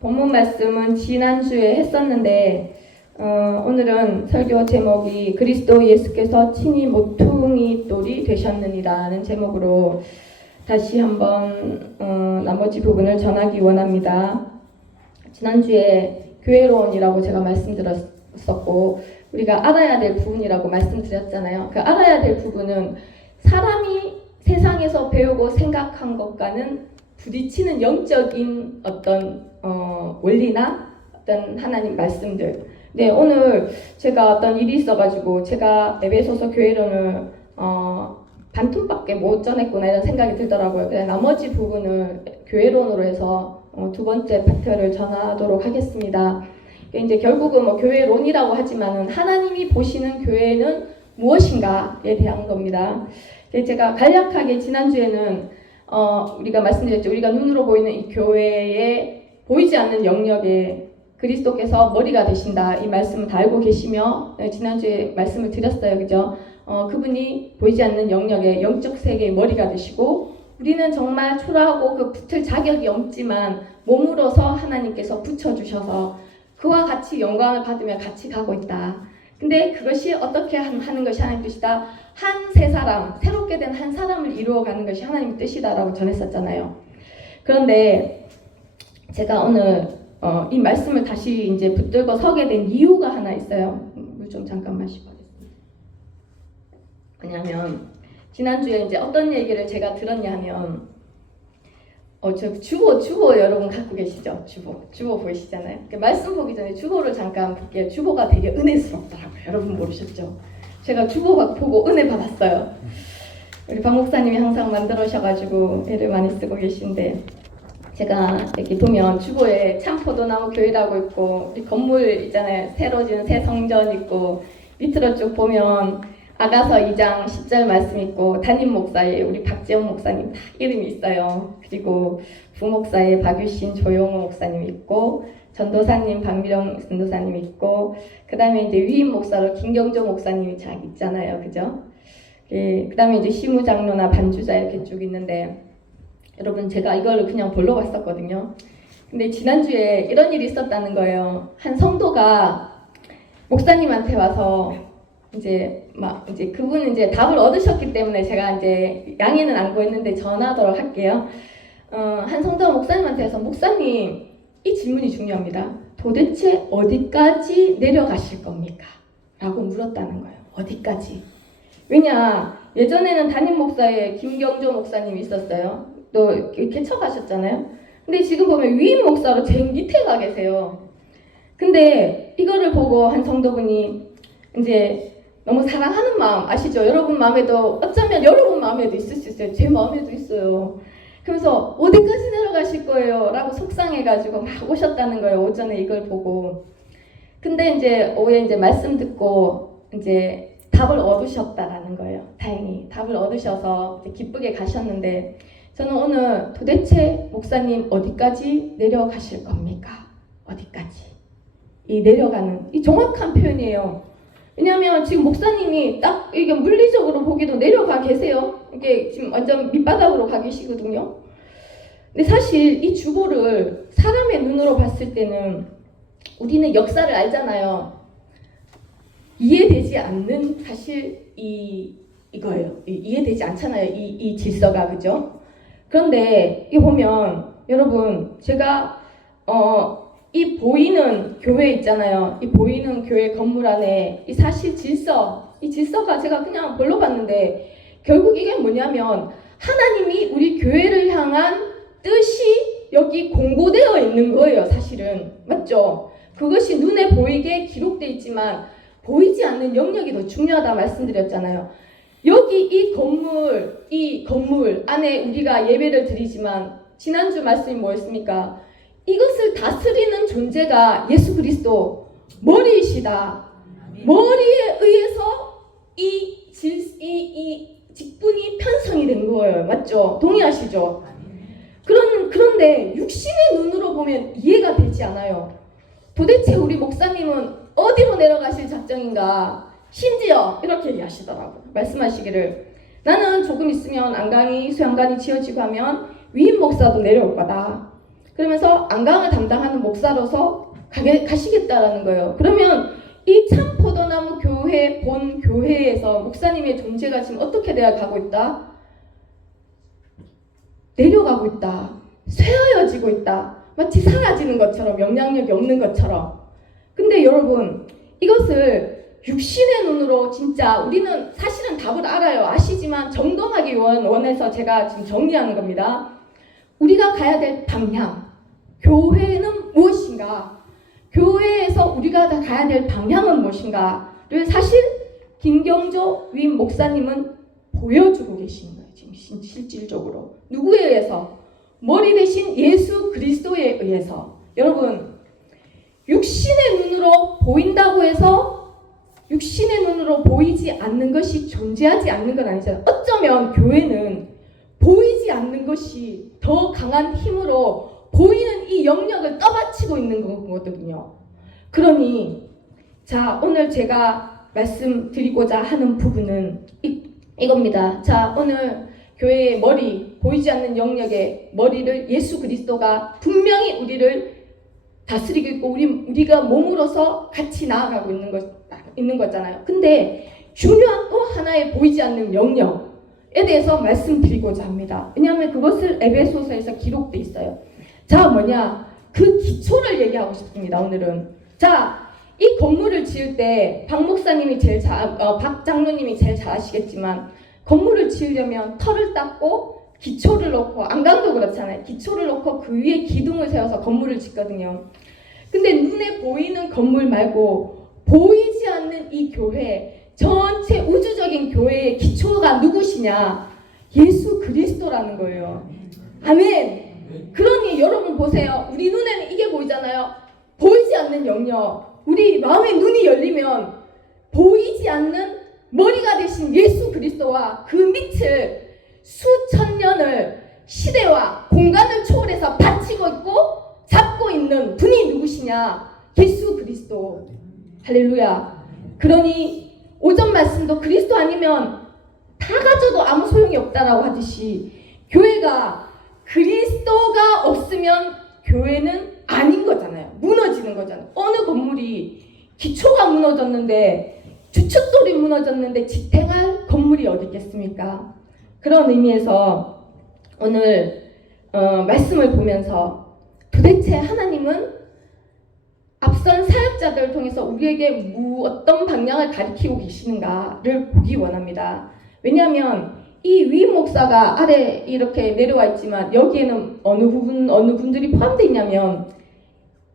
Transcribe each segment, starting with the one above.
본문 말씀은 지난주에 했었는데 오늘은 설교 제목이 그리스도 예수께서 친히 모퉁이 돌이 되셨느니라는 제목으로 다시 한번 나머지 부분을 전하기 원합니다. 지난주에 교회론이라고 제가 말씀드렸었고 우리가 알아야 될 부분이라고 말씀드렸잖아요. 그 알아야 될 부분은 사람이 세상에서 배우고 생각한 것과는 부딪히는 영적인 어떤 원리나 어떤 하나님 말씀들. 네, 오늘 제가 어떤 일이 있어가지고 제가 에베소서 교회론을 반틈밖에 못 전했구나 이런 생각이 들더라고요. 그래서 나머지 부분을 교회론으로 해서 두 번째 파트를 전하도록 하겠습니다. 이제 결국은 뭐 교회론이라고 하지만은 하나님이 보시는 교회는 무엇인가에 대한 겁니다. 제가 간략하게 지난주에는 우리가 말씀드렸죠. 우리가 눈으로 보이는 이 교회에 보이지 않는 영역에 그리스도께서 머리가 되신다. 이 말씀을 다 알고 계시며 지난주에 말씀을 드렸어요. 그죠? 그분이 보이지 않는 영역에 영적 세계의 머리가 되시고 우리는 정말 초라하고 그 붙을 자격이 없지만 몸으로서 하나님께서 붙여주셔서 그와 같이 영광을 받으며 같이 가고 있다. 근데 그것이 어떻게 하는 것이 하나님 뜻이다. 한 세 사람, 새롭게 된 한 사람을 이루어가는 것이 하나님 뜻이다라고 전했었잖아요. 그런데 제가 오늘 이 말씀을 다시 이제 붙들고 서게 된 이유가 하나 있어요. 물 좀 잠깐 마시고 하겠습니다. 왜냐하면 지난주에 이제 어떤 얘기를 제가 들었냐 하면 저 주보 여러분 갖고 계시죠? 주보 보이시잖아요. 말씀 보기 전에 주보를 잠깐 볼게요. 주보가 되게 은혜스럽더라고요. 여러분 모르셨죠? 제가 주보 보고 은혜 받았어요. 우리 박 목사님이 항상 만들어셔가지고 애를 많이 쓰고 계신데 제가 여기 보면 주보에 참포도나무 교회라고 있고 우리 건물 있잖아요. 새로 지은 새 성전 있고 밑으로 쭉 보면 아가서 2장 10절 말씀 있고 담임 목사의 우리 박재훈 목사님 다 이름이 있어요. 그리고 부목사의 박유신 조용호 목사님 있고 전도사님 박미령 전도사님 있고 그 다음에 이제 위임 목사로 김경조 목사님이 잘 있잖아요. 그죠? 그 다음에 이제 시무장로나 반주자 이렇게 쭉 있는데 여러분 제가 이걸 그냥 보러 갔었거든요. 근데 지난주에 이런 일이 있었다는 거예요. 한 성도가 목사님한테 와서 이제 그분은 이제 답을 얻으셨기 때문에 제가 이제 양해는 안 구했는데 전하도록 할게요. 한 성도가 목사님한테 해서 목사님 이 질문이 중요합니다. 도대체 어디까지 내려가실 겁니까? 라고 물었다는 거예요. 어디까지? 왜냐 예전에는 담임 목사에 김경조 목사님이 있었어요. 또 개척하셨잖아요. 근데 지금 보면 위임 목사로 제일 밑에 가 계세요. 근데 이거를 보고 한 성도분이 이제 너무 사랑하는 마음 아시죠? 여러분 마음에도 어쩌면 여러분 마음에도 있을 수 있어요. 제 마음에도 있어요. 그래서 어디까지 내려가실 거예요? 라고 속상해가지고 막 오셨다는 거예요. 오전에 이걸 보고. 근데 이제 오후에 이제 말씀 듣고 이제 답을 얻으셨다라는 거예요. 다행히 답을 얻으셔서 이제 기쁘게 가셨는데 저는 오늘 도대체 목사님 어디까지 내려가실 겁니까? 어디까지? 이 내려가는 이 정확한 표현이에요. 왜냐하면 지금 목사님이 딱 이게 물리적으로 보기도 내려가 계세요. 이게 지금 완전 밑바닥으로 가 계시거든요. 근데 사실 이 주보를 사람의 눈으로 봤을 때는 우리는 역사를 알잖아요. 이해되지 않는 사실 이거예요. 이해되지 않잖아요. 이 질서가 그죠? 그런데 이 보면 여러분 제가 이 보이는 교회 있잖아요. 이 보이는 교회 건물 안에 이 사실 질서, 이 질서가 제가 그냥 별로 봤는데 결국 이게 뭐냐면 하나님이 우리 교회를 향한 뜻이 여기 공고되어 있는 거예요. 사실은 맞죠? 그것이 눈에 보이게 기록되어 있지만 보이지 않는 영역이 더 중요하다 말씀드렸잖아요. 여기 이 건물 안에 우리가 예배를 드리지만 지난주 말씀이 뭐였습니까? 이것을 다스리는 존재가 예수 그리스도 머리이시다. 머리에 의해서 이 직분이 편성이 된 거예요. 맞죠? 동의하시죠? 그런데 육신의 눈으로 보면 이해가 되지 않아요. 도대체 우리 목사님은 어디로 내려가실 작정인가? 심지어 이렇게 얘기하시더라고요. 말씀하시기를 나는 조금 있으면 안강이 수양관이 지어지고 하면 위임 목사도 내려올 거다. 그러면서 안강을 담당하는 목사로서 가시겠다라는 거예요. 그러면 이 참포도나무 교회 본 교회에서 목사님의 존재가 지금 어떻게 되어 가고 있다? 내려가고 있다. 쇠하여지고 있다. 마치 사라지는 것처럼, 영향력이 없는 것처럼. 근데 여러분, 이것을 육신의 눈으로 진짜 우리는 사실은 답을 알아요. 아시지만 점검하기 원해서 제가 지금 정리하는 겁니다. 우리가 가야 될 방향, 교회는 무엇인가? 교회에서 우리가 가야 될 방향은 무엇인가를 사실 김경조 위임 목사님은 보여주고 계신 거예요. 지금 실질적으로. 누구에 의해서? 머리 대신 예수 그리스도에 의해서. 여러분, 육신의 눈으로 보인다고 해서 육신의 눈으로 보이지 않는 것이 존재하지 않는 건 아니잖아요. 어쩌면 교회는 보이지 않는 것이 더 강한 힘으로 보이는 이 영역을 떠받치고 있는 거거든요. 그러니 자, 오늘 제가 말씀드리고자 하는 부분은 이겁니다. 자, 오늘 교회의 머리, 보이지 않는 영역의 머리를 예수 그리스도가 분명히 우리를 다스리고 있고 우리가 몸으로서 같이 나아가고 있는 거잖아요. 근데 중요한 또 하나의 보이지 않는 영역에 대해서 말씀드리고자 합니다. 왜냐하면 그것을 에베소서에서 기록돼 있어요. 자, 뭐냐? 그 기초를 얘기하고 싶습니다. 오늘은. 자, 이 건물을 지을 때 박 목사님이 박 장로님이 제일 잘 아시겠지만 건물을 지으려면 털을 닦고 기초를 놓고, 안강도 그렇잖아요. 기초를 놓고 그 위에 기둥을 세워서 건물을 짓거든요. 근데 눈에 보이는 건물 말고 보이지 않는 이 교회, 전체 우주적인 교회의 기초가 누구시냐? 예수 그리스도라는 거예요. 아멘. 그러니 여러분 보세요. 우리 눈에는 이게 보이잖아요. 보이지 않는 영역. 우리 마음의 눈이 열리면 보이지 않는 머리가 되신 예수 그리스도와 그 밑을 수천 년을 시대와 공간을 초월해서 바치고 있고 잡고 있는 분이 누구시냐? 예수 그리스도. 할렐루야. 그러니 오전 말씀도 그리스도 아니면 다 가져도 아무 소용이 없다라고 하듯이 교회가 그리스도가 없으면 교회는 아닌 거잖아요. 무너지는 거잖아요. 어느 건물이 기초가 무너졌는데, 주춧돌이 무너졌는데 지탱할 건물이 어디 있겠습니까? 그런 의미에서 오늘 말씀을 보면서 도대체 하나님은 앞선 사역자들을 통해서 우리에게 어떤 방향을 가리키고 계시는가를 보기 원합니다. 왜냐하면 이 위임 목사가 아래 이렇게 내려와 있지만 여기에는 어느 분들이 포함되어 있냐면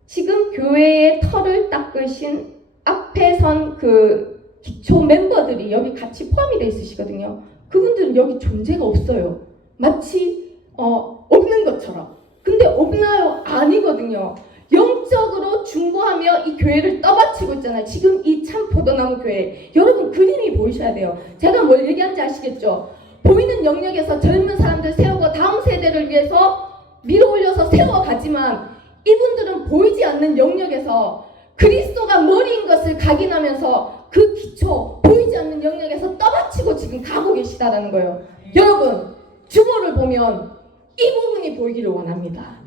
지금 교회의 털을 닦으신 앞에 선 그 기초 멤버들이 여기 같이 포함이 되어 있으시거든요. 그분들은 여기 존재가 없어요. 마치 없는 것처럼. 근데 없나요? 아니거든요. 영적으로 중보하며 이 교회를 떠받치고 있잖아요. 지금 이 참 포도나무 교회. 여러분 그림이 보이셔야 돼요. 제가 뭘 얘기하는지 아시겠죠? 보이는 영역에서 젊은 사람들 세우고 다음 세대를 위해서 밀어 올려서 세워가지만 이분들은 보이지 않는 영역에서 그리스도가 머리인 것을 각인하면서 그 기초, 보이지 않는 영역에서 떠받치고 지금 가고 계시다라는 거예요. 여러분, 주보를 보면 이 부분이 보이기를 원합니다.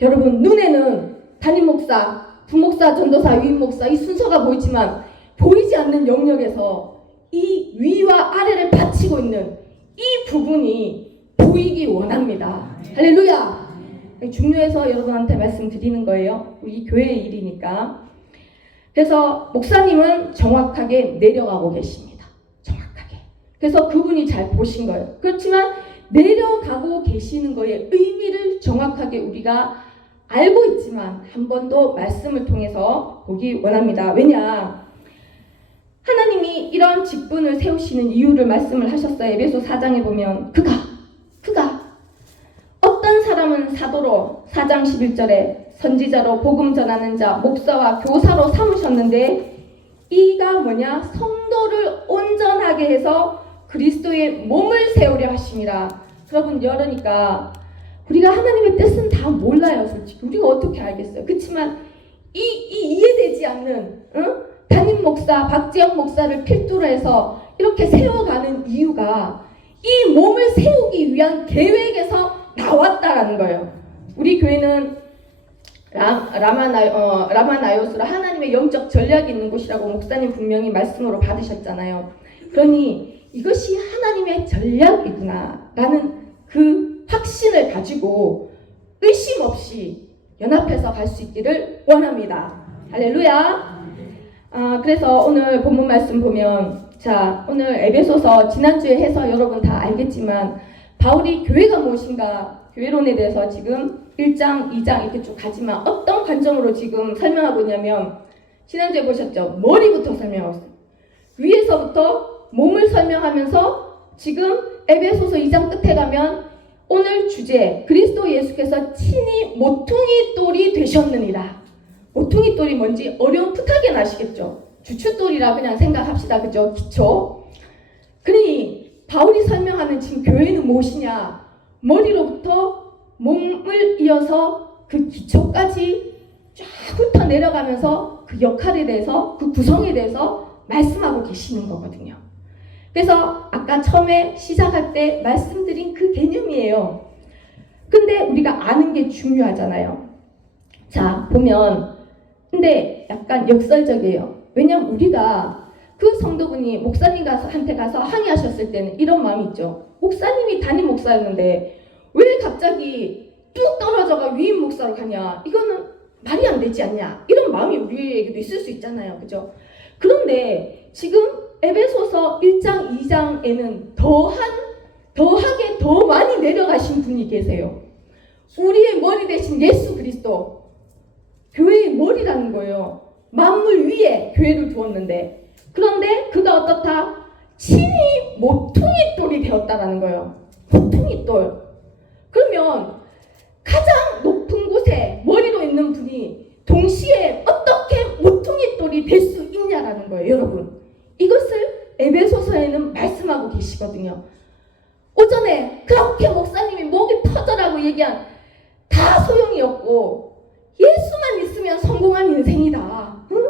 여러분, 눈에는 담임 목사, 부목사, 전도사, 위임 목사 이 순서가 보이지만 보이지 않는 영역에서 이 위와 아래를 받치고 있는 이 부분이 보이기 원합니다. 할렐루야! 중요해서 여러분한테 말씀드리는 거예요. 우리 교회의 일이니까. 그래서 목사님은 정확하게 내려가고 계십니다. 정확하게. 그래서 그분이 잘 보신 거예요. 그렇지만 내려가고 계시는 거의 의미를 정확하게 우리가 알고 있지만 한 번 더 말씀을 통해서 보기 원합니다. 왜냐? 하나님이 이런 직분을 세우시는 이유를 말씀을 하셨어요. 에베소 4장에 보면 그가 어떤 사람은 사도로 4장 11절에 선지자로 복음 전하는 자, 목사와 교사로 삼으셨는데 이가 뭐냐? 성도를 온전하게 해서 그리스도의 몸을 세우려 하심이라. 여러분, 그러니까 우리가 하나님의 뜻은 다 몰라요. 솔직히 우리가 어떻게 알겠어요? 그렇지만 이 이해되지 않는 담임 목사, 박지영 목사를 필두로 해서 이렇게 세워가는 이유가 이 몸을 세우기 위한 계획에서 나왔다라는 거예요. 우리 교회는 라마나요스로 하나님의 영적 전략이 있는 곳이라고 목사님 분명히 말씀으로 받으셨잖아요. 그러니 이것이 하나님의 전략이구나 라는 그 확신을 가지고 의심 없이 연합해서 갈 수 있기를 원합니다. 할렐루야. 그래서 오늘 본문 말씀 보면, 자, 오늘 에베소서 지난주에 해서 여러분 다 알겠지만 바울이 교회가 무엇인가, 교회론에 대해서 지금 1장, 2장 이렇게 쭉 가지만 어떤 관점으로 지금 설명하고 있냐면, 지난주에 보셨죠? 머리부터 설명했어요. 위에서부터 몸을 설명하면서 지금 에베소서 2장 끝에 가면 오늘 주제, 그리스도 예수께서 친히 모퉁이 돌이 되셨느니라. 모퉁이 돌이 뭔지 어려운 풋하게 아시겠죠? 주춧돌이라 그냥 생각합시다. 그죠? 기초. 그러니 바울이 설명하는 지금 교회는 무엇이냐? 머리로부터 몸을 이어서 그 기초까지 쫙 훑어 내려가면서 그 역할에 대해서, 그 구성에 대해서 말씀하고 계시는 거거든요. 그래서 아까 처음에 시작할 때 말씀드린 그 개념이에요. 근데 우리가 아는 게 중요하잖아요. 자, 보면 근데 약간 역설적이에요. 왜냐면 우리가 그 성도분이 목사님한테 가서 항의하셨을 때는 이런 마음이 있죠. 목사님이 담임 목사였는데 왜 갑자기 뚝 떨어져가 위임 목사로 가냐? 이거는 말이 안 되지 않냐? 이런 마음이 우리에게도 있을 수 있잖아요. 그죠? 그런데 지금 에베소서 1장, 2장에는 더하게 더 많이 내려가신 분이 계세요. 우리의 머리 대신 예수 그리스도, 교회의 머리라는 거예요. 만물 위에 교회를 두었는데, 그런데 그가 어떻다? 친히 모퉁이돌이 되었다라는 거예요. 모퉁이돌. 그러면 가장 높은 곳에 머리로 있는 분이 동시에 어떻게 모퉁이돌이 될 수 있냐라는 거예요, 여러분. 이것을 에베소서에는 말씀하고 계시거든요. 오전에 그렇게 목사님이 목이 터져라고 얘기한 다 소용이 없고 예수만 있으면 성공한 인생이다. 응?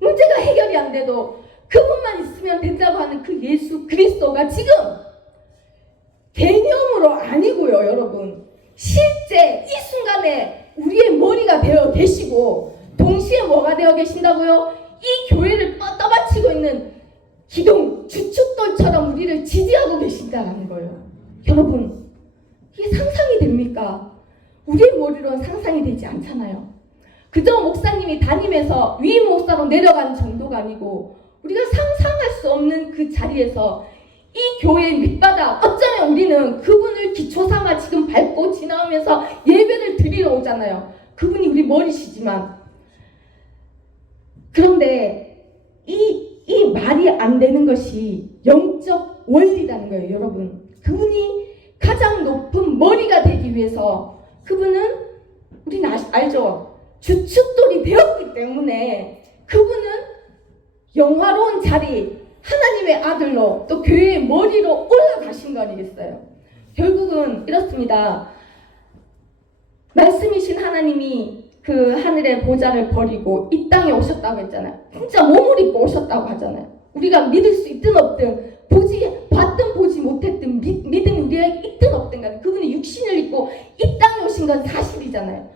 문제가 해결이 안 돼도 그분만 있으면 된다고 하는 그 예수 그리스도가 지금 개념으로 아니고요, 여러분. 실제 이 순간에 우리의 머리가 되어 계시고 동시에 뭐가 되어 계신다고요? 이 교회를 떠받치고 있는 기둥, 주춧돌처럼 우리를 지지하고 계신다는 거예요. 여러분, 이게 상상이 됩니까? 우리의 머리로는 상상이 되지 않잖아요. 그저 목사님이 담임해서 위임 목사로 내려간 정도가 아니고 우리가 상상할 수 없는 그 자리에서 이 교회의 밑바닥, 어쩌면 우리는 그분을 기초삼아 지금 밟고 지나오면서 예배를 드리러 오잖아요. 그분이 우리 머리시지만, 그런데 이 말이 안 되는 것이 영적 원리라는 거예요, 여러분. 그분이 가장 높은 머리가 되기 위해서 그분은, 우리는 알죠? 주춧돌이 되었기 때문에 그분은 영화로운 자리, 하나님의 아들로 또 교회의 머리로 올라가신 거 아니겠어요? 결국은 이렇습니다. 말씀이신 하나님이 그 하늘의 보좌를 버리고 이 땅에 오셨다고 했잖아요. 진짜 몸을 입고 오셨다고 하잖아요. 우리가 믿을 수 있든 없든, 봤든 보지 못했든, 믿음이 우리에게 있든 없든 간에 그분이 육신을 입고 이 땅에 오신 건 사실이잖아요.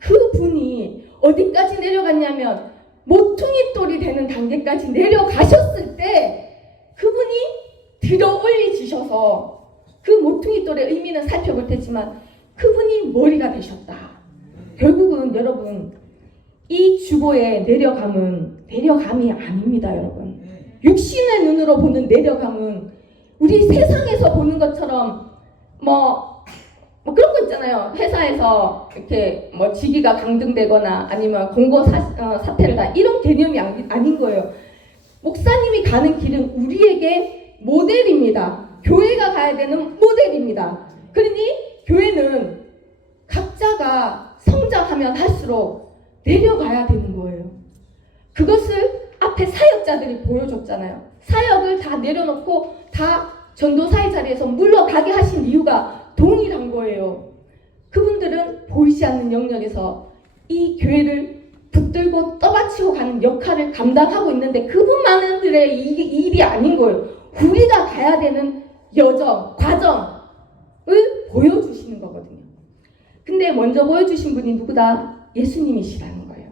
그분이 어디까지 내려갔냐면 모퉁이돌이 되는 단계까지 내려가셨을 때 그분이 들어 올리시셔서, 그 모퉁이돌의 의미는 살펴볼 테지만 그분이 머리가 되셨다. 결국은 여러분, 이 주보의 내려감이 아닙니다, 여러분. 육신의 눈으로 보는 내려감은 우리 세상에서 보는 것처럼 뭐 그런 거 있잖아요. 회사에서 이렇게 뭐 직위가 강등되거나 아니면 공고 사퇴를 다, 이런 개념이 아닌 거예요. 목사님이 가는 길은 우리에게 모델입니다. 교회가 가야 되는 모델입니다. 그러니 교회는 각자가 성장하면 할수록 내려가야 되는 거예요. 그것을 앞에 사역자들이 보여줬잖아요. 사역을 다 내려놓고 다 전도사의 자리에서 물러가게 하신 이유가 동일한 거예요. 그분들은 보이지 않는 영역에서 이 교회를 붙들고 떠받치고 가는 역할을 감당하고 있는데 그분만들의 일이 아닌 거예요. 우리가 가야 되는 여정, 과정을 보여주시는 거거든요. 근데 먼저 보여주신 분이 누구다? 예수님이시라는 거예요.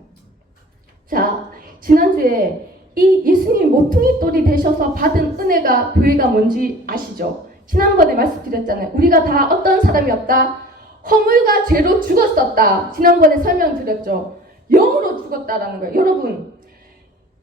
자, 지난주에 이 예수님이 모퉁이 돌이 되셔서 받은 은혜가 교회가 뭔지 아시죠? 지난번에 말씀드렸잖아요. 우리가 다 어떤 사람이 없다? 허물과 죄로 죽었었다. 지난번에 설명드렸죠. 영으로 죽었다라는 거예요. 여러분,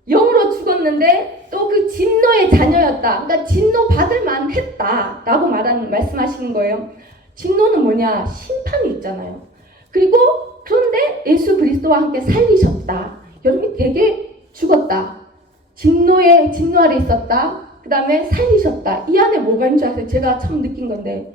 영으로 죽었는데 또 그 진노의 자녀였다. 그러니까 진노 받을 만했다 라고 말씀하시는 거예요. 진노는 뭐냐? 심판이 있잖아요. 그리고 그런데 예수 그리스도와 함께 살리셨다. 여러분이 되게 죽었다. 진노 아래 있었다. 그 다음에 살리셨다. 이 안에 뭐가 있는 줄 아세요? 제가 처음 느낀 건데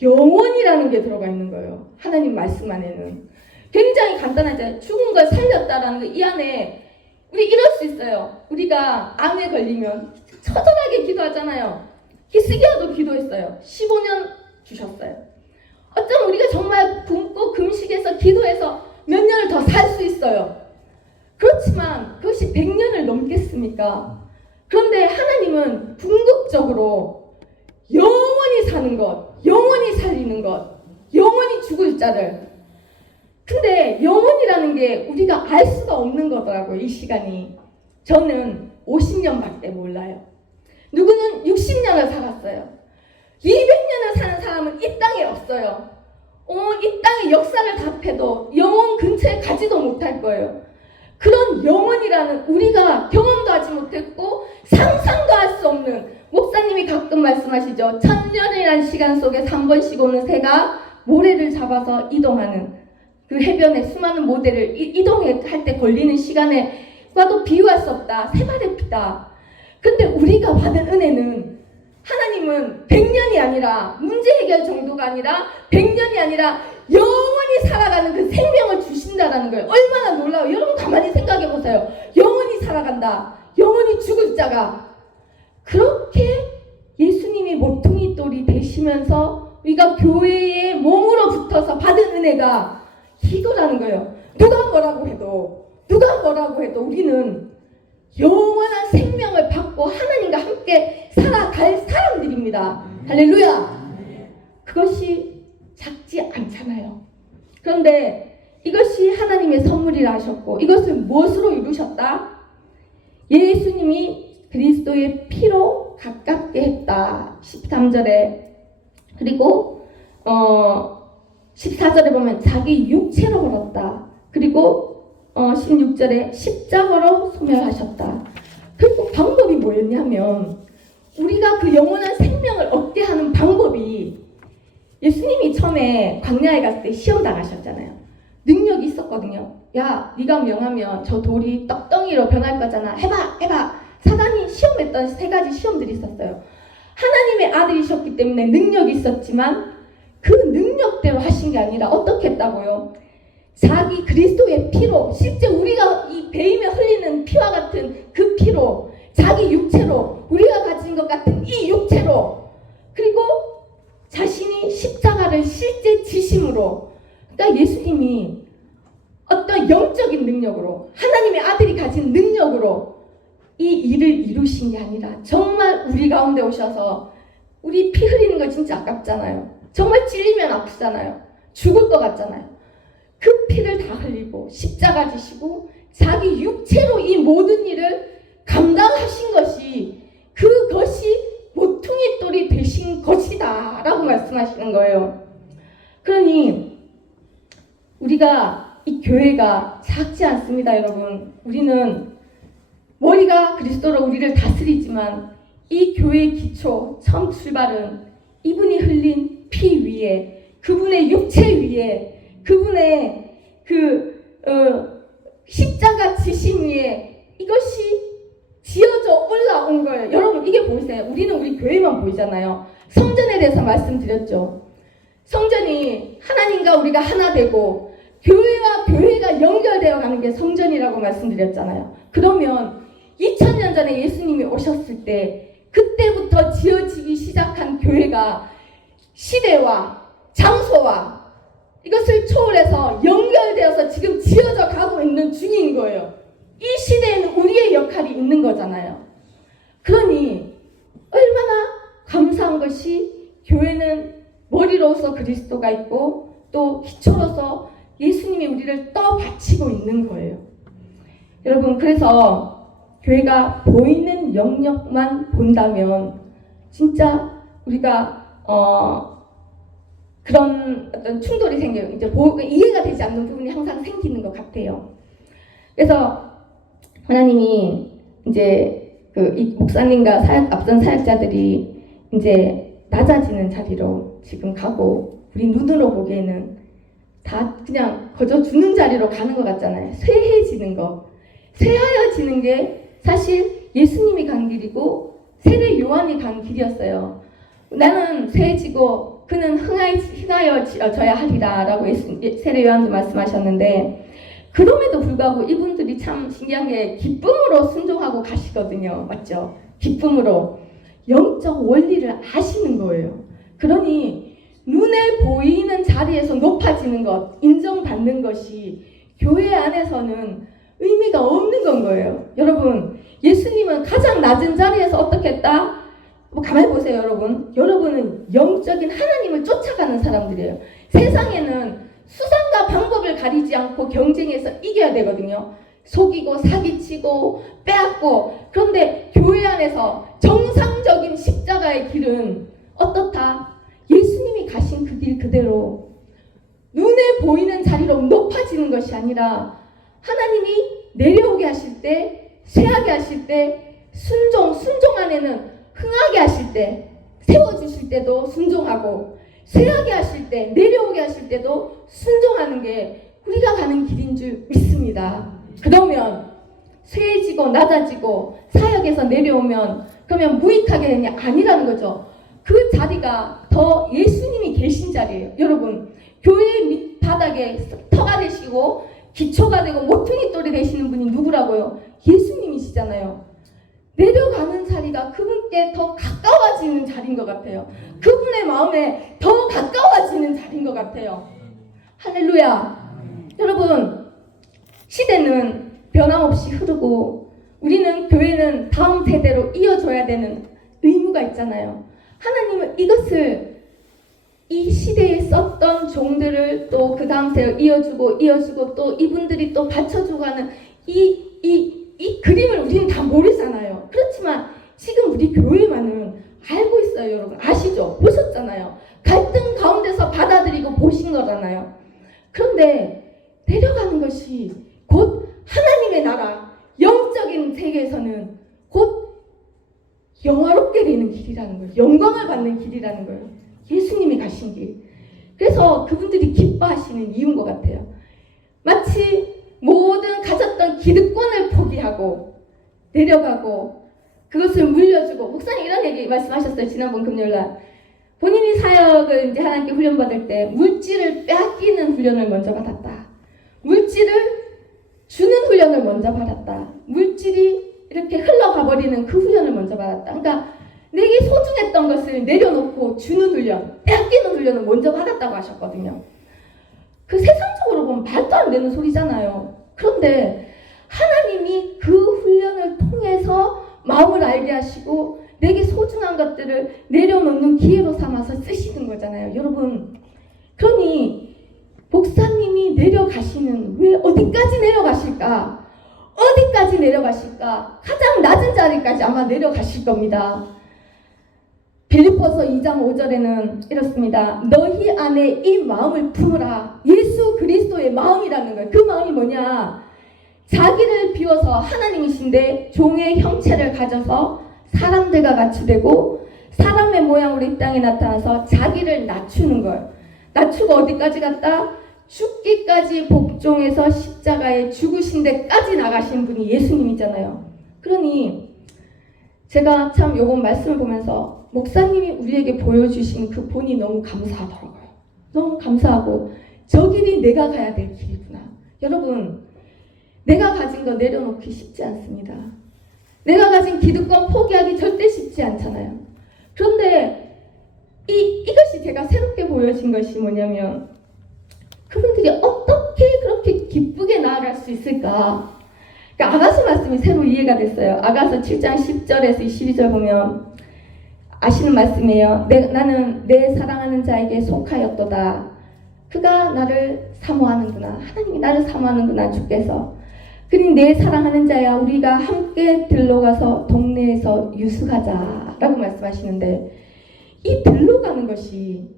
영원이라는 게 들어가 있는 거예요. 하나님 말씀 안에는. 굉장히 간단하잖아요. 죽은 걸 살렸다라는 거. 이 안에 우리 이럴 수 있어요. 우리가 암에 걸리면 처절하게 기도하잖아요. 히스기야도 기도했어요. 15년 주셨어요. 어쩌면 우리가 정말 굶고 금식해서 기도해서 몇 년을 더 살 수 있어요. 그렇지만 그것이 100년을 넘겠습니까? 그런데 하나님은 궁극적으로 영원히 사는 것, 영원히 살리는 것, 영원히 죽을 자를. 근데 영원이라는 게 우리가 알 수가 없는 거더라고요. 이 시간이. 저는 50년밖에 몰라요. 누구는 60년을 살았어요. 200년을 사는 사람은 이 땅에 없어요. 이 땅의 역사를 다 패도 영원 근처에 가지도 못할 거예요. 그런 영원이라는 우리가 경험도 하지 못했고 상상도 할 수 없는, 목사님이 가끔 말씀하시죠. 1000년이라는 시간 속에 3번씩 오는 새가 모래를 잡아서 이동하는 그 해변에 수많은 모래를 이동할 때 걸리는 시간에과도 비유할 수 없다. 새발의 피다. 근데 우리가 받은 은혜는 하나님은 100년이 아니라 문제 해결 정도가 아니라 100년이 아니라 영원히 살아가는 그 생명을 주신다라는 거예요. 얼마나 놀라워요. 여러분 가만히 생각해 보세요. 영원히 살아간다. 영원히 죽을 자가. 그렇게 예수님이 모퉁이 돌이 되시면서 우리가 교회의 몸으로 붙어서 받은 은혜가 이거라는 거예요. 누가 뭐라고 해도 우리는 영원한 생명을 받고 하나님과 함께 살아갈 사람들입니다. 할렐루야. 그것이 작지 않잖아요. 그런데 이것이 하나님의 선물이라 하셨고, 이것을 무엇으로 이루셨다? 예수님이 그리스도의 피로 가깝게 했다. 13절에. 그리고 14절에 보면 자기 육체로 걸었다. 그리고 16절에 십자가로 소멸하셨다. 그리고 방법이 뭐였냐면, 우리가 그 영원한 생명을 얻게 하는 방법이, 예수님이 처음에 광야에 갔을 때 시험 당하셨잖아요. 능력이 있었거든요. 야, 네가 명하면 저 돌이 떡덩이로 변할 거잖아. 해봐. 사단이 시험했던 3가지 시험들이 있었어요. 하나님의 아들이셨기 때문에 능력이 있었지만 그 능력대로 하신 게 아니라 어떻게 했다고요? 자기 그리스도의 피로, 실제 우리가 이 베이며 흘리는 피와 같은 그 피로, 자기 육체로, 우리가 가진 것 같은 이 육체로, 그리고 자신이 십자가를 실제 지심으로, 그러니까 예수님이 어떤 영적인 능력으로, 하나님의 아들이 가진 능력으로 이 일을 이루신 게 아니라 정말 우리 가운데 오셔서, 우리 피 흘리는 거 진짜 아깝잖아요. 정말 찔리면 아프잖아요. 죽을 것 같잖아요. 그 피를 다 흘리고 십자가 지시고 자기 육체로 이 모든 일을 감당하신 것이, 그것이 모퉁이 돌이 되신 것이다 라고 말씀하시는 거예요. 그러니 우리가, 이 교회가 작지 않습니다. 여러분, 우리는 머리가 그리스도로 우리를 다스리지만 이 교회의 기초, 처음 출발은 이분이 흘린 피 위에, 그분의 육체 위에, 그분의 십자가 지심 위에 이것이 지어져 올라온 거예요. 여러분, 이게 보이세요? 우리는 우리 교회만 보이잖아요. 성전에 대해서 말씀드렸죠. 성전이 하나님과 우리가 하나 되고 교회와 교회가 연결되어 가는 게 성전이라고 말씀드렸잖아요. 그러면 2000년 전에 예수님이 오셨을 때 그때부터 지어지기 시작한 교회가 시대와 장소와 이것을 초월해서 연결되어서 지금 지어져 가고 있는 중인 거예요. 이 시대에는 우리의 역할이 있는 거잖아요. 그러니 얼마나 감사한 것이, 교회는 머리로서 그리스도가 있고 또 기초로서 예수님이 우리를 떠받치고 있는 거예요. 여러분, 그래서 교회가 보이는 영역만 본다면 진짜 우리가 그런 어떤 충돌이 생겨요. 이제 이해가 되지 않는 부분이 항상 생기는 것 같아요. 그래서 하나님이 이제 이 목사님과 앞선 사역자들이 이제 낮아지는 자리로 지금 가고, 우리 눈으로 보기에는 다 그냥 거저 죽는 자리로 가는 것 같잖아요. 쇠해지는 거. 쇠하여지는 게 사실 예수님이 간 길이고 세례 요한이 간 길이었어요. 나는 쇠해지고 그는 흥하여져야 하리라 라고 세례 요한도 말씀하셨는데, 그럼에도 불구하고 이분들이 참 신기한 게 기쁨으로 순종하고 가시거든요. 맞죠? 기쁨으로. 영적 원리를 아시는 거예요. 그러니 눈에 보이는 자리에서 높아지는 것, 인정받는 것이 교회 안에서는 의미가 없는 건 거예요. 여러분, 예수님은 가장 낮은 자리에서 어떻게 했다? 가만히 보세요, 여러분. 여러분은 영적인 하나님을 쫓아가는 사람들이에요. 세상에는 수단과 방법을 가리지 않고 경쟁해서 이겨야 되거든요. 속이고 사기치고 빼앗고. 그런데 교회 안에서 정상적인 십자가의 길은 어떻다? 예수님이 가신 그 길 그대로 눈에 보이는 자리로 높아지는 것이 아니라, 하나님이 내려오게 하실 때, 쇠하게 하실 때 순종 안에는 흥하게 하실 때, 세워주실 때도 순종하고, 쇠하게 하실 때, 내려오게 하실 때도 순종하는 게 우리가 가는 길인 줄 믿습니다. 그러면 쇠해지고 낮아지고 사역에서 내려오면 그러면 무익하게 되냐? 아니라는 거죠. 그 자리가 더 예수님이 계신 자리예요. 여러분, 교회 밑바닥에 터가 되시고 기초가 되고 모퉁이 돌이 되시는 분이 누구라고요? 예수님이시잖아요. 내려가는 자리가 그분께 더 가까워지는 자리인 것 같아요. 그분의 마음에 더 가까워지는 자리인 것 같아요. 할렐루야. 여러분, 시대는 변함없이 흐르고 우리는, 교회는 다음 세대로 이어줘야 되는 의무가 있잖아요. 하나님은 이것을, 이 시대에 썼던 종들을 또 그 다음 세대로 이어주고 또 이분들이 또 받쳐주고 하는 이 그림을 우리는 다 모르잖아요. 그렇지만 지금 우리 교회만은 알고 있어요. 여러분 아시죠? 보셨잖아요. 갈등 가운데서 받아들이고 보신 거잖아요. 그런데 내려가는 것이 곧 하나님의 나라, 영적인 세계에서는 곧 영화롭게 되는 길이라는 거예요. 영광을 받는 길이라는 거예요. 예수님이 가신 길. 그래서 그분들이 기뻐하시는 이유인 것 같아요. 마치 모든 가졌던 기득권을 포기하고 내려가고 그것을 물려주고, 목사님 이런 얘기 말씀하셨어요. 지난번 금요일날 본인이 사역을 이제 하나님께 훈련받을 때 물질을 빼앗기는 훈련을 먼저 받았다. 물질을 주는 훈련을 먼저 받았다. 물질이 이렇게 흘러가 버리는 그 훈련을 먼저 받았다. 그러니까 내게 소중했던 것을 내려놓고 주는 훈련, 빼앗기는 훈련을 먼저 받았다고 하셨거든요. 그 세상적으로 보면 말도 안 되는 소리잖아요. 그런데 하나님이 그 훈련을 통해서 마음을 알게 하시고 내게 소중한 것들을 내려놓는 기회로 삼아서 쓰시는 거잖아요. 여러분, 그러니 목사님이 내려가시는, 왜 어디까지 내려가실까? 어디까지 내려가실까? 가장 낮은 자리까지 아마 내려가실 겁니다. 빌립보서 2장 5절에는 이렇습니다. 너희 안에 이 마음을 품으라. 예수 그리스도의 마음이라는 거예요. 그 마음이 뭐냐? 자기를 비워서 하나님이신데 종의 형체를 가져서 사람들과 같이 되고 사람의 모양으로 이 땅에 나타나서 자기를 낮추는 거예요. 낮추고 어디까지 갔다? 죽기까지 복종해서 십자가에 죽으신 데까지 나가신 분이 예수님이잖아요. 그러니 제가 참 요번 말씀을 보면서 목사님이 우리에게 보여주신 그 본이 너무 감사하더라고요. 너무 감사하고 저 길이 내가 가야 될 길이구나. 여러분, 내가 가진 거 내려놓기 쉽지 않습니다. 내가 가진 기득권 포기하기 절대 쉽지 않잖아요. 그런데 이것이 제가 새롭게 보여진 것이 뭐냐면 그분들이 어떻게 그렇게 기쁘게 나아갈 수 있을까? 그러니까 아가서 말씀이 새로 이해가 됐어요. 아가서 7장 10절에서 22절 보면 아시는 말씀이에요. 나는 내 사랑하는 자에게 속하였도다. 그가 나를 사모하는구나. 하나님이 나를 사모하는구나. 주께서. 그러니 내 사랑하는 자야 우리가 함께 들러가서 동네에서 유숙하자라고 말씀하시는데, 이 들러가는 것이,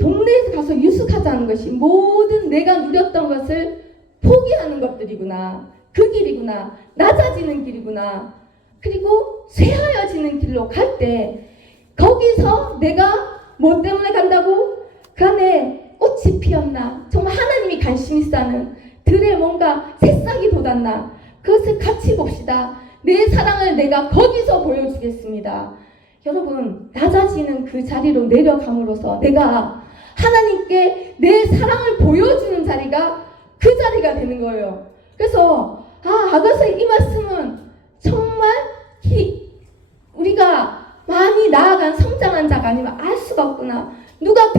동네에서 가서 유숙하자는 것이 모든 내가 누렸던 것을 포기하는 것들이구나. 그 길이구나. 낮아지는 길이구나. 그리고 쇠하여지는 길로 갈 때 거기서 내가 뭐 때문에 간다고? 그 안에 꽃이 피었나? 정말 하나님이 관심 있어 하는 들에 뭔가 새싹이 돋았나? 그것을 같이 봅시다. 내 사랑을 내가 거기서 보여주겠습니다. 여러분, 낮아지는 그 자리로 내려감으로써 내가 하나님께 내 사랑을 보여주는 자리가 그 자리가 되는 거예요. 그래서 아가서의 이 말씀은 정말 우리가 많이 나아간 성장한 자가 아니면 알 수가 없구나. 누가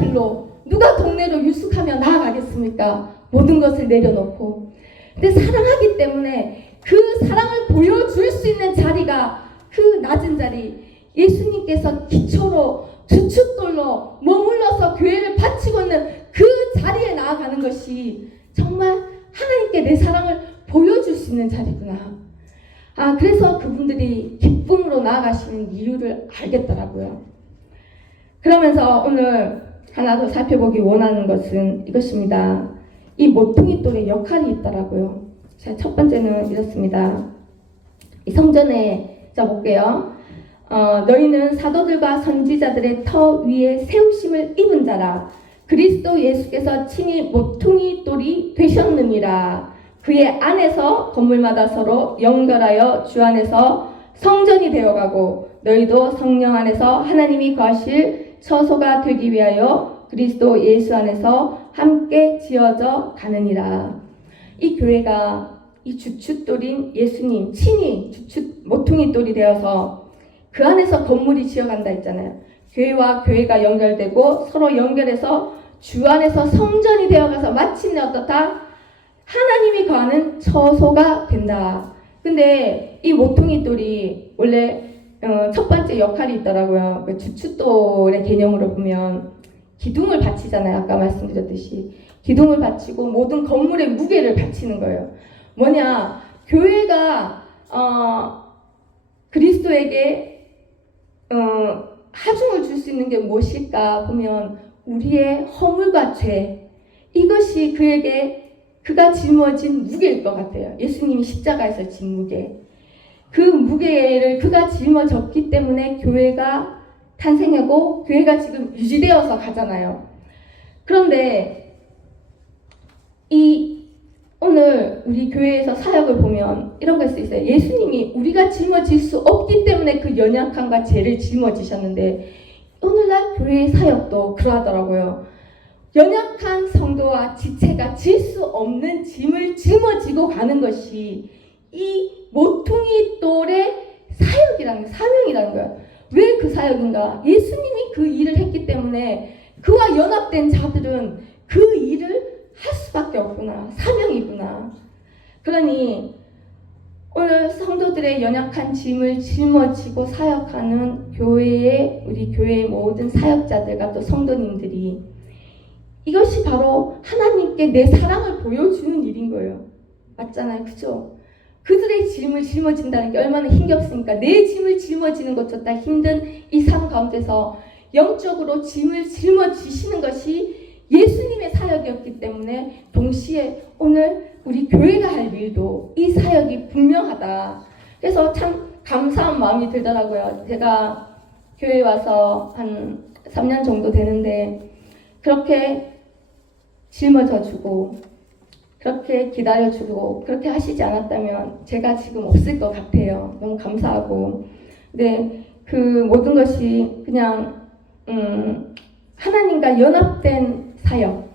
동네로 유숙하며 나아가겠습니까? 모든 것을 내려놓고. 근데 사랑하기 때문에 그 사랑을 보여줄 수 있는 자리가 그 낮은 자리, 예수님께서 기초로 주춧돌로 머물러서 교회를 바치고 있는 그 자리에 나아가는 것이 정말 하나님께 내 사랑을 보여줄 수 있는 자리구나. 그래서 그분들이 기쁨으로 나아가시는 이유를 알겠더라고요. 그러면서 오늘 하나 더 살펴보기 원하는 것은 이것입니다. 이 모퉁이 돌의 역할이 있더라고요. 자, 첫 번째는 이렇습니다. 이 성전에 볼게요. 너희는 사도들과 선지자들의 터 위에 세우심을 입은 자라. 그리스도 예수께서 친히 모퉁이 돌이 되셨느니라. 그의 안에서 건물마다 서로 연결하여 주 안에서 성전이 되어가고 너희도 성령 안에서 하나님이 거하실 처소가 되기 위하여 그리스도 예수 안에서 함께 지어져 가느니라. 이 교회가 이 주춧돌인 예수님 친히 모퉁이 돌이 되어서 그 안에서 건물이 지어간다 했잖아요. 교회와 교회가 연결되고 서로 연결해서 주 안에서 성전이 되어가서 마침내 어떻다? 하나님이 거하는 처소가 된다. 근데 이 모퉁이 돌이 원래 첫 번째 역할이 있더라고요. 그 주춧돌의 개념으로 보면 기둥을 바치잖아요. 아까 말씀드렸듯이 기둥을 바치고 모든 건물의 무게를 바치는 거예요. 뭐냐? 교회가 그리스도에게 하중을 줄 수 있는 게 무엇일까 보면 우리의 허물과 죄, 이것이 그가 짊어진 무게일 것 같아요. 예수님이 십자가에서 진 무게. 그 무게를 그가 짊어졌기 때문에 교회가 탄생하고 교회가 지금 유지되어서 가잖아요. 그런데 오늘 우리 교회에서 사역을 보면 이런 걸 수 있어요. 예수님이 우리가 짊어질 수 없기 때문에 그 연약함과 죄를 짊어지셨는데 오늘날 교회의 사역도 그러하더라고요. 연약한 성도와 지체가 질 수 없는 짐을 짊어지고 가는 것이 이 모퉁이 돌의 사명이라는 거예요. 왜 그 사역인가? 예수님이 그 일을 했기 때문에 그와 연합된 자들은 그 일을 할 수밖에 없구나. 사명이구나. 그러니 오늘 성도들의 연약한 짐을 짊어지고 사역하는 우리 교회의 모든 사역자들과 또 성도님들이 이것이 바로 하나님께 내 사랑을 보여주는 일인 거예요. 맞잖아요. 그죠? 그들의 짐을 짊어진다는 게 얼마나 힘겹습니까? 내 짐을 짊어지는 것조차 힘든 이 삶 가운데서 영적으로 짐을 짊어지시는 것이 예수님의 사역이었기 때문에 동시에 오늘 우리 교회가 할 일도 이 사역이 분명하다. 그래서 참 감사한 마음이 들더라고요. 제가 교회에 와서 한 3년 정도 되는데 그렇게 짊어져주고 그렇게 기다려주고 그렇게 하시지 않았다면 제가 지금 없을 것 같아요. 너무 감사하고. 근데 그 모든 것이 그냥 하나님과 연합된 사역,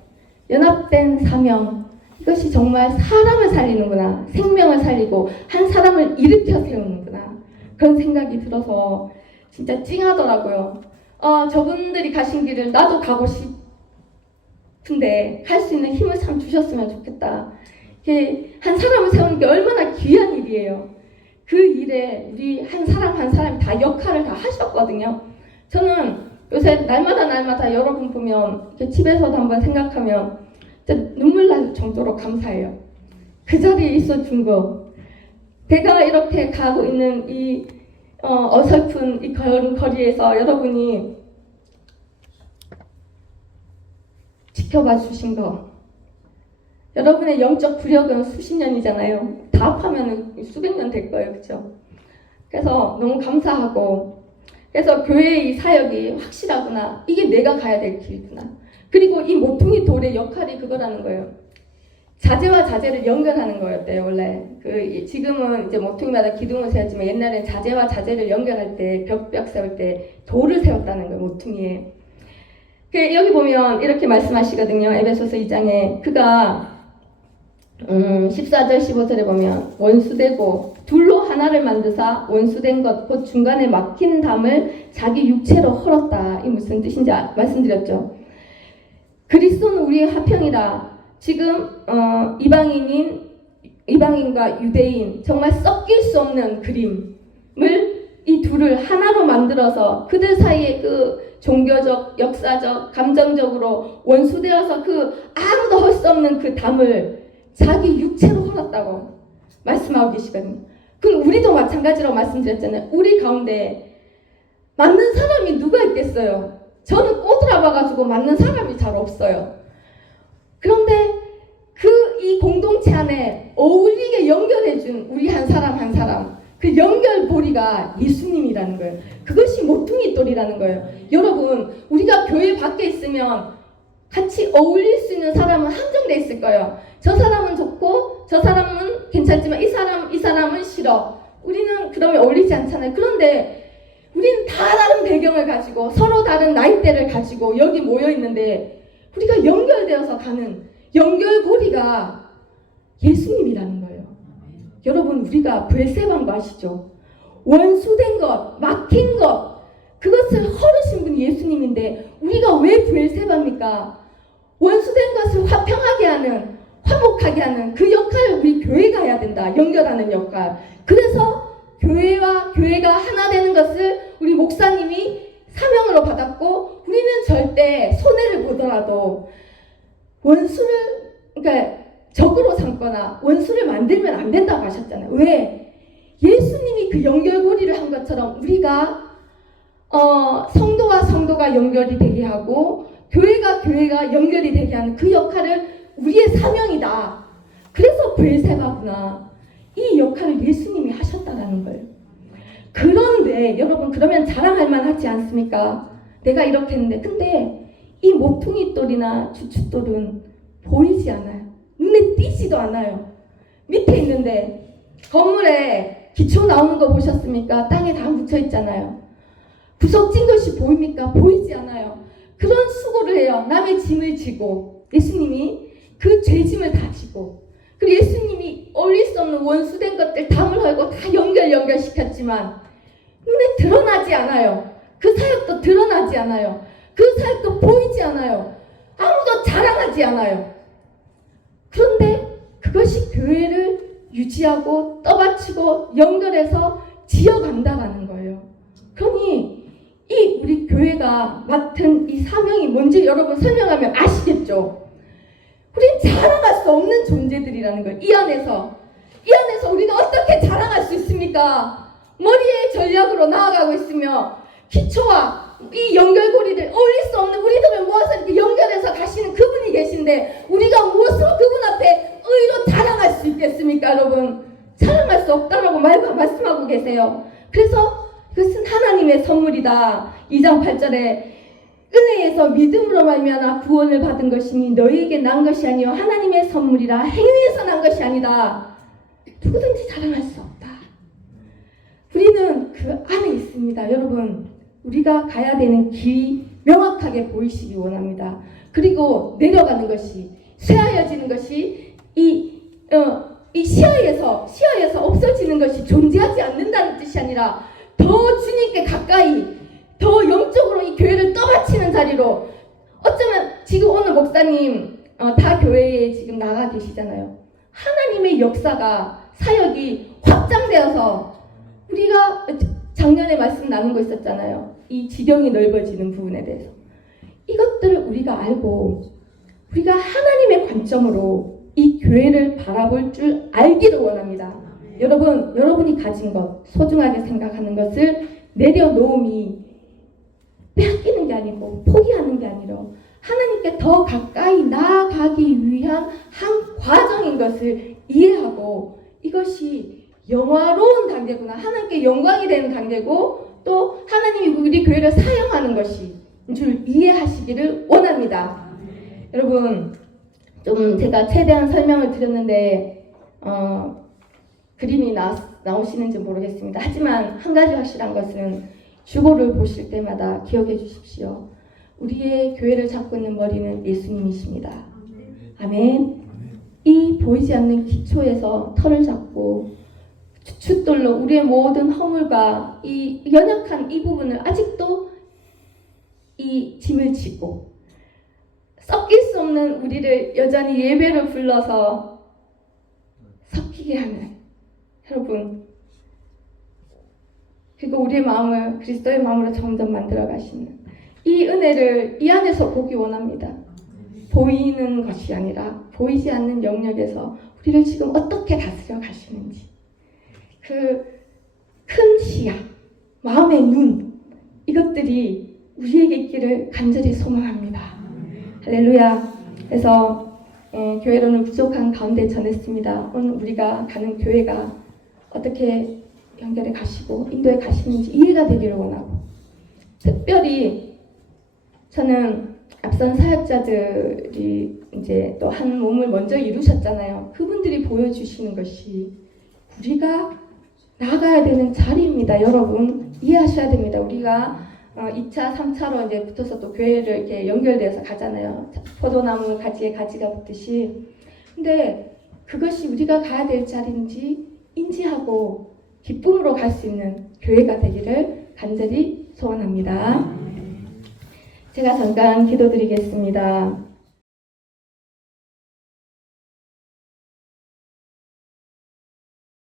연합된 사명, 이것이 정말 사람을 살리는구나. 생명을 살리고 한 사람을 일으켜 세우는구나. 그런 생각이 들어서 진짜 찡하더라고요. 저분들이 가신 길을 나도 가고 싶은데 할 수 있는 힘을 참 주셨으면 좋겠다. 한 사람을 세우는 게 얼마나 귀한 일이에요. 그 일에 우리 한 사람이 다 역할을 다 하셨거든요. 저는 요새 날마다 여러분 보면 이렇게 집에서도 한번 생각하면 진짜 눈물 날 정도로 감사해요. 그 자리에 있어 준 거. 내가 이렇게 가고 있는 이 어설픈 이 거리에서 여러분이 지켜봐 주신 거. 여러분의 영적 부력은 수십 년이잖아요. 다 합하면 수백 년 될 거예요. 그렇죠? 그래서 너무 감사하고, 그래서 교회의 이 사역이 확실하구나. 이게 내가 가야 될 길이구나. 그리고 이 모퉁이 돌의 역할이 그거라는 거예요. 자재와 자재를 연결하는 거였대요. 원래 지금은 이제 모퉁이마다 기둥을 세웠지만 옛날엔 자재와 자재를 연결할 때 벽 세울 때 돌을 세웠다는 거예요. 모퉁이에. 여기 보면 이렇게 말씀하시거든요. 에베소서 2장에 그가 14절 15절에 보면 원수되고 둘로 하나를 만드사 원수된 것 곧 중간에 막힌 담을 자기 육체로 헐었다. 이 무슨 뜻인지 말씀드렸죠. 그리스도는 우리의 화평이라. 지금 이방인과 유대인 정말 섞일 수 없는 그림을 이 둘을 하나로 만들어서 그들 사이에 그 종교적, 역사적, 감정적으로 원수되어서 그 아무도 할 수 없는 그 담을 자기 육체로 헐었다고 말씀하고 계시거든요. 그럼 우리도 마찬가지로 말씀드렸잖아요. 우리 가운데 맞는 사람이 누가 있겠어요? 저는 꼬드라봐가지고 맞는 사람이 잘 없어요. 그런데 이 공동체 안에 어울리게 연결해준 우리 한 사람 한 사람, 그 연결고리가 예수님이라는 거예요. 그것이 모퉁이 돌이라는 거예요. 여러분, 우리가 교회 밖에 있으면 같이 어울릴 수 있는 사람은 한정돼 있을 거예요. 저 사람은 좋고 저 사람은 괜찮지만 이 사람은 싫어. 우리는 그러면 어울리지 않잖아요. 그런데 우리는 다 다른 배경을 가지고 서로 다른 나이대를 가지고 여기 모여 있는데 우리가 연결되어서 가는 연결고리가 예수님이라는 거예요. 여러분, 우리가 브엘세바인 거 아시죠? 원수된 것, 막힌 것, 그것을 헐으신 분이 예수님인데 우리가 왜 브엘세바입니까? 원수된 것을 화평하게 하는, 화목하게 하는 그 역할을 우리 교회가 해야 된다. 연결하는 역할. 그래서 교회와 교회가 하나 되는 것을 우리 목사님이 사명으로 받았고, 우리는 절대 손해를 보더라도 원수를, 그러니까 적으로 삼거나 원수를 만들면 안 된다고 하셨잖아요. 왜? 예수님이 그 연결고리를 한 것처럼 우리가 성도와 성도가 연결이 되게 하고 교회가 연결이 되게 하는 그 역할을 우리의 사명이다. 그래서 브엘세바구나. 이 역할을 예수님이 하셨다라는 거예요. 그런데 여러분, 그러면 자랑할 만하지 않습니까? 내가 이렇게 했는데. 근데 이 모퉁이 돌이나 주춧돌은 보이지 않아요. 눈에 띄지도 않아요. 밑에 있는데 건물에 기초 나오는 거 보셨습니까? 땅에 다 묻혀 있잖아요. 구석진 것이 보입니까? 보이지 않아요. 그런 수고를 해요. 남의 짐을 지고, 예수님이 그 죄짐을 다 지고, 그리고 예수님이 어울릴 수 없는 원수된 것들 담을 헐고 다 연결시켰지만 눈에 드러나지 않아요. 그 사역도 드러나지 않아요. 그 사역도 보이지 않아요. 아무도 자랑하지 않아요. 그런데 그것이 교회를 유지하고 떠받치고 연결해서 지어간다라는 거예요. 그러니 이 우리 교회가 맡은 이 사명이 뭔지 여러분 설명하면 아시겠죠? 우린 자랑할 수 없는 존재들이라는 거예요. 이 안에서 우리가 어떻게 자랑할 수 있습니까? 머리의 전략으로 나아가고 있으며 기초와 이 연결고리들, 어울릴 수 없는 우리들을 모아서 이렇게 연결해서 가시는 그분이 계신데 우리가 무엇으로 그분 앞에 의로 자랑할 수 있겠습니까? 여러분, 자랑할 수 없다라고 말씀하고 계세요. 그래서 그것은 하나님의 선물이다. 2장 8절에 은혜에서 믿음으로 말미암아 구원을 받은 것이니 너희에게 난 것이 아니요 하나님의 선물이라. 행위에서 난 것이 아니다. 누구든지 자랑할 수 없다. 우리는 그 안에 있습니다. 여러분, 우리가 가야 되는 길이 명확하게 보이시기 원합니다. 그리고 내려가는 것이, 쇠하여지는 것이 이 시야에서 없어지는 것이 존재하지 않는다는 뜻이 아니라 더 주님께 가까이, 더 영적으로 이 교회를 떠받치는 자리로. 어쩌면 지금 오늘 목사님 다 교회에 지금 나가 계시잖아요. 하나님의 역사가, 사역이 확장되어서, 우리가 작년에 말씀 나눈 거 있었잖아요. 이 지경이 넓어지는 부분에 대해서. 이것들을 우리가 알고 우리가 하나님의 관점으로 이 교회를 바라볼 줄 알기를 원합니다. 여러분, 여러분이 가진 것, 소중하게 생각하는 것을 내려놓음이 빼앗기는 게 아니고 포기하는 게 아니라 하나님께 더 가까이 나아가기 위한 한 과정인 것을 이해하고 이것이 영화로운 단계구나. 하나님께 영광이 되는 단계고 또 하나님이 우리 교회를 사용하는 것이 줄 이해하시기를 원합니다. 여러분, 좀 제가 최대한 설명을 드렸는데 그림이 나오시는지 모르겠습니다. 하지만 한 가지 확실한 것은 주보를 보실 때마다 기억해 주십시오. 우리의 교회를 잡고 있는 머리는 예수님이십니다. 아멘. 이 보이지 않는 기초에서 털을 잡고 추돌로 우리의 모든 허물과 이 연약한 이 부분을 아직도 이 짐을 지고 섞일 수 없는 우리를 여전히 예배를 불러서 섞이게 하는 여러분, 그리고 우리의 마음을 그리스도의 마음으로 점점 만들어 가시는 이 은혜를 이 안에서 보기 원합니다. 보이는 것이 아니라 보이지 않는 영역에서 우리를 지금 어떻게 다스려 가시는지 그 큰 시야, 마음의 눈, 이것들이 우리에게 있기를 간절히 소망합니다. 할렐루야. 그래서 교회론을 부족한 가운데 전했습니다. 오늘 우리가 가는 교회가 어떻게 연결해 가시고 인도해 가시는지 이해가 되기를 원하고, 특별히 저는 앞선 사역자들이 이제 또 한 몸을 먼저 이루셨잖아요. 그분들이 보여주시는 것이 우리가 나가야 되는 자리입니다. 여러분 이해하셔야 됩니다. 우리가 2차, 3차로 이제 붙어서 또 교회를 이렇게 연결돼서 가잖아요. 포도나무 가지에 가지가 붙듯이. 근데 그것이 우리가 가야 될 자리인지 인지하고 기쁨으로 갈 수 있는 교회가 되기를 간절히 소원합니다. 제가 잠깐 기도드리겠습니다.